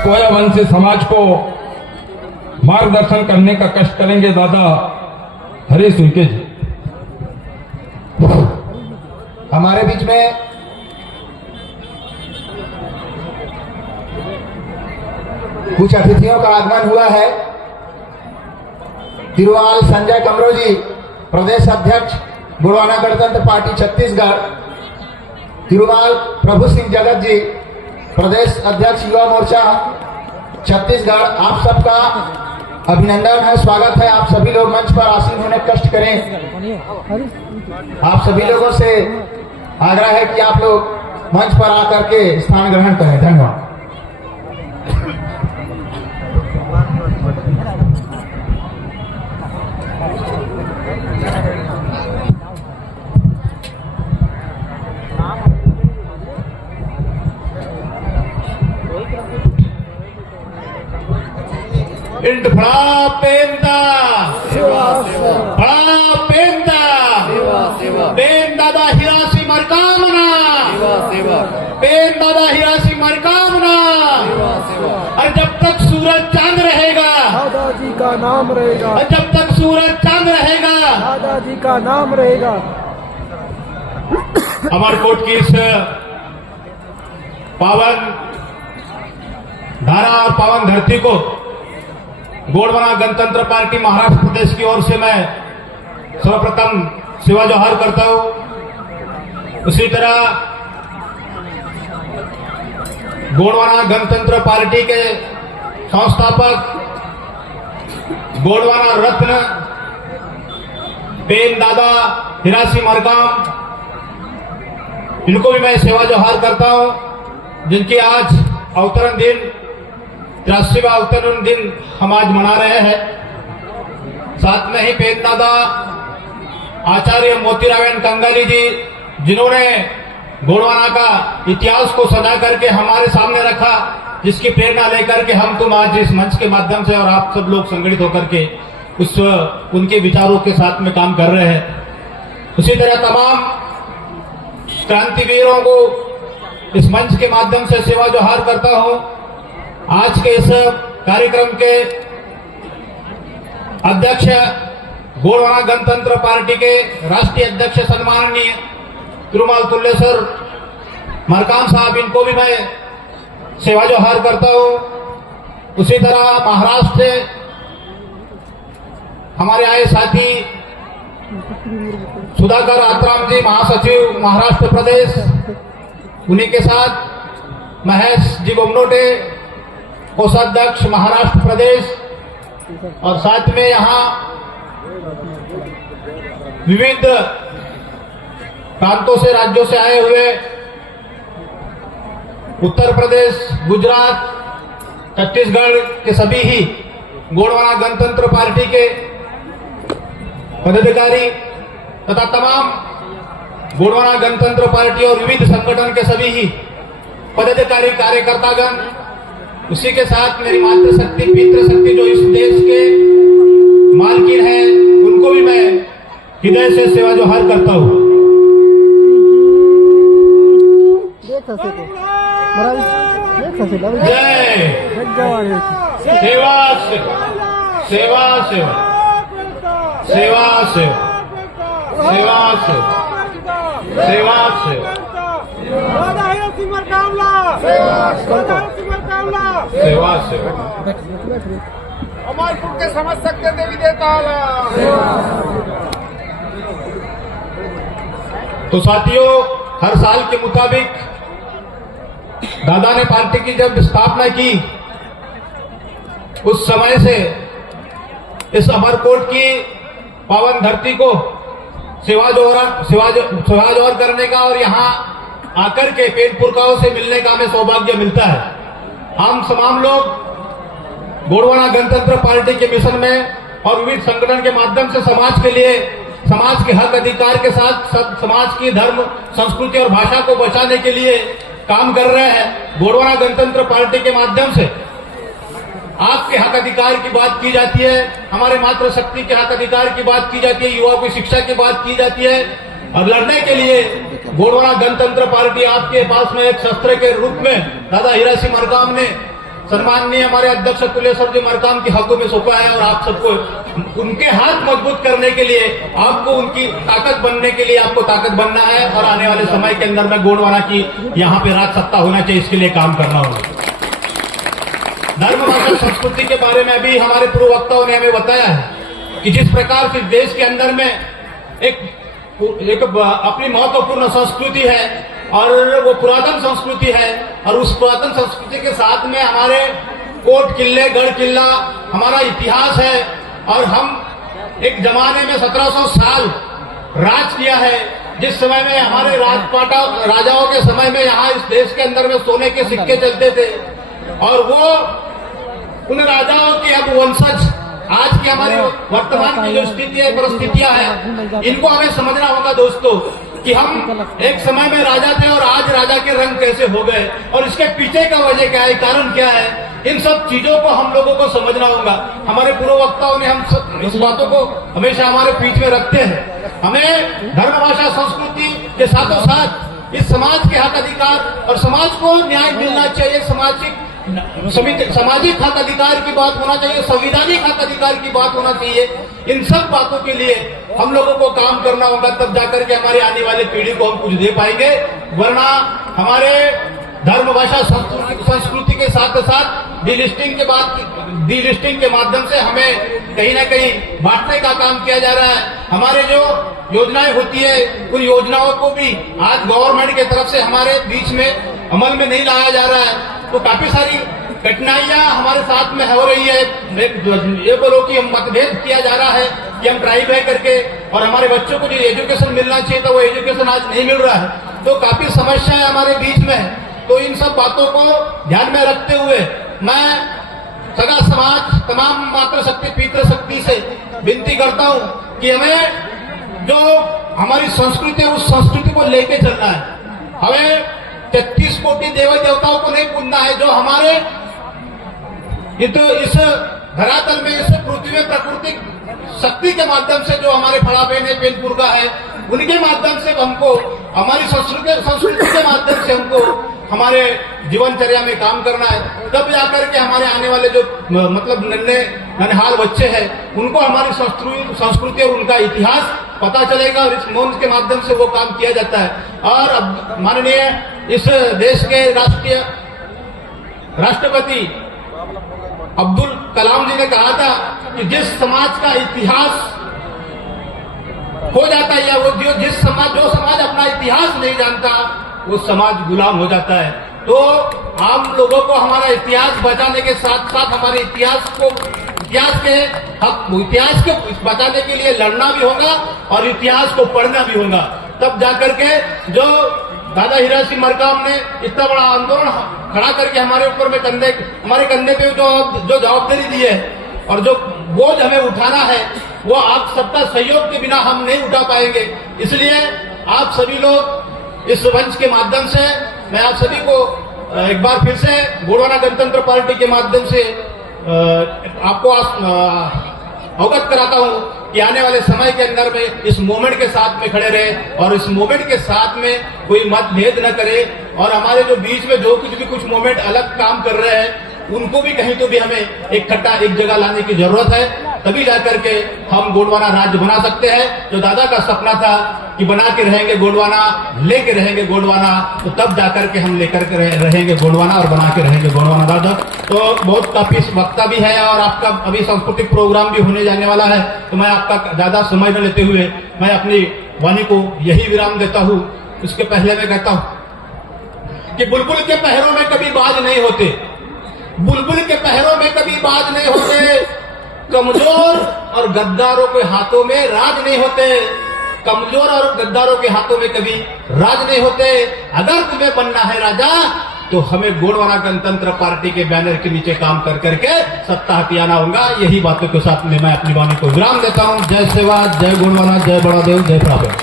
कोया वंशी समाज को मार्गदर्शन करने का कष्ट करेंगे दादा हरीश उइके जी। हमारे बीच में कुछ अतिथियों का आगमन हुआ है। तिरुवाल संजय कमरो जी, प्रदेश अध्यक्ष गोंडवाना गणतंत्र पार्टी छत्तीसगढ़। तिरुवाल प्रभु सिंह जगत जी, प्रदेश अध्यक्ष युवा मोर्चा छत्तीसगढ़। आप सबका अभिनंदन है, स्वागत है। आप सभी लोग मंच पर आसीन होने कष्ट करें। आप सभी लोगों से आग्रह है कि आप लोग मंच पर आकर के स्थान ग्रहण करें। धन्यवाद। इंड बड़ा पेंदा बड़ा पेंदा पेन दादा हिरासी मरकामना पेन दादा हिरासी मरकामना। और जब तक सूरज चांद रहेगा दादाजी का नाम रहेगा। और जब तक सूरज चांद रहेगा दादाजी का नाम रहेगा। अमरकोट की इस पावन धारा और पावन धरती को गोंडवाना गणतंत्र पार्टी महाराष्ट्र प्रदेश की ओर से मैं सर्वप्रथम सेवा जोहार करता हूं। उसी तरह गोंडवाना गणतंत्र पार्टी के संस्थापक गोंडवाना रत्न पेन दादा हिरासी मरकाम, इनको भी मैं सेवा जोहार करता हूं, जिनकी आज अवतरण दिन 83वां अवतरण दिन हम आज मना रहे हैं। साथ में ही पेन दादा आचार्य मोतीराव कंगाली जी, जिन्होंने गोंडवाना का इतिहास को सजा करके हमारे सामने रखा, जिसकी प्रेरणा लेकर के हम तुम आज इस मंच के माध्यम से और आप सब लोग संगठित होकर के उनके विचारों के साथ में काम कर रहे हैं। उसी तरह तमाम क्रांतिवीरों को इस मंच के माध्यम से सेवा जोहार करता हूं। आज के इस कार्यक्रम के अध्यक्ष गोंडवाना गणतंत्र पार्टी के राष्ट्रीय अध्यक्ष सम्माननीय तिरुमाल तुल्येश्वर मरकाम साहब, इनको भी मैं सेवा जोहार करता हूं। उसी तरह महाराष्ट्र से हमारे आए साथी सुधाकर आत्राम जी, महासचिव महाराष्ट्र प्रदेश, उन्हीं के साथ महेश जी बोमनोटे, कोषाध्यक्ष महाराष्ट्र प्रदेश, और साथ में यहां विविध प्रांतों से राज्यों से आए हुए उत्तर प्रदेश, गुजरात, छत्तीसगढ़ के सभी ही गोंडवाना गणतंत्र पार्टी के पदाधिकारी तथा तमाम गोंडवाना गणतंत्र पार्टी और विविध संगठन के सभी ही पदाधिकारी कार्यकर्तागण, उसी के साथ मेरी मातृशक्ति पितृशक्ति जो इस देश के मालकिन है, उनको भी मैं हृदय से सेवा जोहार करता हूं। जय सेवा सेवा सेवा सेवा सेवा सेवा सेवा सेवा सेवा सेवा सेवा अमरपुर के समझ सकते देवी देवता। तो साथियों, हर साल के मुताबिक दादा ने पार्टी की जब स्थापना की, उस समय से इस अमरकोट की पावन धरती को सेवा जोहर करने का और यहाँ आकर के पेट पुरखाओं से मिलने का हमें सौभाग्य मिलता है। हम तमाम लोग गोंडवाना गणतंत्र पार्टी के मिशन में और विविध संगठन के माध्यम से समाज के लिए, समाज के हक अधिकार के साथ समाज की धर्म, संस्कृति और भाषा को बचाने के लिए काम कर रहे हैं। गोंडवाना गणतंत्र पार्टी के माध्यम से आपके हक अधिकार की बात की जाती है, हमारे मातृशक्ति के हक अधिकार की बात की जाती है, युवाओं की शिक्षा की बात की जाती है, और लड़ने के लिए गोंडवाना गणतंत्र पार्टी आपके पास में एक शस्त्र के रूप में दादा हिरासी मरकाम ने सम्माननीय हमारे अध्यक्ष तुलेश्वर जी मरकाम के हाथों में सौंपा है और आप सबको उनके हाथ मजबूत करने के लिए, आपको उनकी ताकत बनने के लिए आपको ताकत बनना है और आने वाले समय के अंदर में गोंडवाना की यहाँ पे राज सत्ता होना चाहिए, इसके लिए काम करना होगा। धर्म भाषा संस्कृति के बारे में अभी हमारे पूर्व वक्ताओं ने हमें बताया है कि जिस प्रकार से देश के अंदर में एक अपनी महत्वपूर्ण संस्कृति है और वो पुरातन संस्कृति है, और उस पुरातन संस्कृति के साथ में हमारे कोट किले, गढ़ किला हमारा इतिहास है, और हम एक जमाने में 1700 साल राज किया है, जिस समय में हमारे राजाओं के समय में यहाँ इस देश के अंदर में सोने के सिक्के चलते थे, और वो उन राजाओं के अब वंशज आज की हमारी वर्तमान की जो स्थिति है, परिस्थितियां हैं, इनको हमें समझना होगा दोस्तों कि हम एक समय में राजा थे और आज राजा के रंग कैसे हो गए, और इसके पीछे का वजह क्या है, कारण क्या है, इन सब चीजों को हम लोगों को समझना होगा। हमारे पूर्व वक्ताओं ने हम सब इस बातों को हमेशा हमारे बीच में रखते हैं। हमें धर्म भाषा संस्कृति के साथों साथ इस समाज के हक अधिकार और समाज को न्याय मिलना चाहिए, सामाजिक हक अधिकार की बात होना चाहिए, संवैधानिक हक अधिकार की बात होना चाहिए। इन सब बातों के लिए हम लोगों को काम करना होगा, तब जाकर के हमारी आने वाली पीढ़ी को हम कुछ दे पाएंगे, वरना हमारे धर्म भाषा संस्कृति के साथ साथ डीलिस्टिंग के माध्यम से हमें कहीं ना कहीं बांटने का काम किया जा रहा है। हमारे जो योजनाएं होती है उन योजनाओं को भी आज गवर्नमेंट की तरफ से हमारे बीच में अमल में नहीं लाया जा रहा है, तो काफी सारी कठिनाइयां हमारे साथ में हो रही है। ये बोलो कि हम मतभेद किया जा रहा है कि हम ट्राइब है करके, और हमारे बच्चों को जो एजुकेशन मिलना चाहिए था वो एजुकेशन आज नहीं मिल रहा है, तो काफी समस्याएं हमारे बीच में है। तो इन सब बातों को ध्यान में रखते हुए मैं सगा समाज, तमाम मातृशक्ति पितृशक्ति से विनती करता हूं कि हमें जो हमारी संस्कृति है उस संस्कृति को लेके चलना है। हमें 33 कोटि देवी देवताओं को नहीं पूजना है, जो हमारे इस धरातल में, इस पृथ्वी में प्राकृतिक शक्ति के माध्यम से जो हमारे फड़ाबेन है, पेनपुर का है, उनके माध्यम से हमको हमारी संस्कृति के माध्यम से हमको हमारे जीवनचर्या में काम करना है। तब जाकर के हमारे आने वाले जो मतलब नन्हेहाल बच्चे हैं उनको हमारी संस्कृति और उनका इतिहास पता चलेगा, और इस मंच के माध्यम से वो काम किया जाता है। और अब माननीय इस देश के राष्ट्रपति अब्दुल कलाम जी ने कहा था कि जिस समाज का इतिहास हो जाता है, या वो जो समाज अपना इतिहास नहीं जानता वो समाज गुलाम हो जाता है। तो आम लोगों को हमारा इतिहास बचाने के साथ साथ हमारे इतिहास को बचाने के लिए लड़ना भी होगा और इतिहास को पढ़ना भी होगा। तब जाकर के जो दादा हीरा सिंह मरकाम ने इतना बड़ा आंदोलन खड़ा करके हमारे ऊपर में हमारे कंधे पे जो जवाबदारी दी है और जो बोझ हमें उठाना है, वो आप सबका सहयोग के बिना हम नहीं उठा पाएंगे। इसलिए आप सभी लोग इस मंच के माध्यम से मैं आप सभी को एक बार फिर से गोंडवाना गणतंत्र पार्टी के माध्यम से आपको अवगत कराता हूं कि आने वाले समय के अंदर में इस मूवमेंट के साथ में खड़े रहे और इस मूवमेंट के साथ में कोई मतभेद न करे, और हमारे जो बीच में जो कुछ मूवमेंट अलग काम कर रहे हैं उनको भी कहीं तो भी हमें इकट्ठा एक जगह लाने की जरूरत है, तभी जाकर के हम गोंडवाना राज्य बना सकते हैं। जो दादा का सपना था कि बना के रहेंगे गोंडवाना, लेके रहेंगे गोंडवाना, तो तब जाकर के हम लेकर के रहेंगे गोंडवाना और बना के रहेंगे गोंडवाना दादा। तो बहुत काफी वक्ता भी है और आपका अभी सांस्कृतिक प्रोग्राम भी होने जाने वाला है, तो मैं आपका ज्यादा समय न लेते हुए मैं अपनी वाणी को यही विराम देता हूँ। इसके पहले मैं कहता हूँ कि बुलबुल के पैरों में कभी बाज नहीं होते, बुलबुल के पैरों में कभी बाज नहीं होते, कमजोर और गद्दारों के हाथों में राज नहीं होते, कमजोर और गद्दारों के हाथों में कभी राज नहीं होते। अगर तुम्हें बनना है राजा तो हमें गोंडवाना गणतंत्र पार्टी के बैनर के नीचे काम कर करके सत्ता हथियाना होगा। यही बातों के साथ में मैं अपनी वाणी को विराम देता हूं। जय सेवा, जय गोंडवाना, जय बड़ादेव, जय प्राबेन।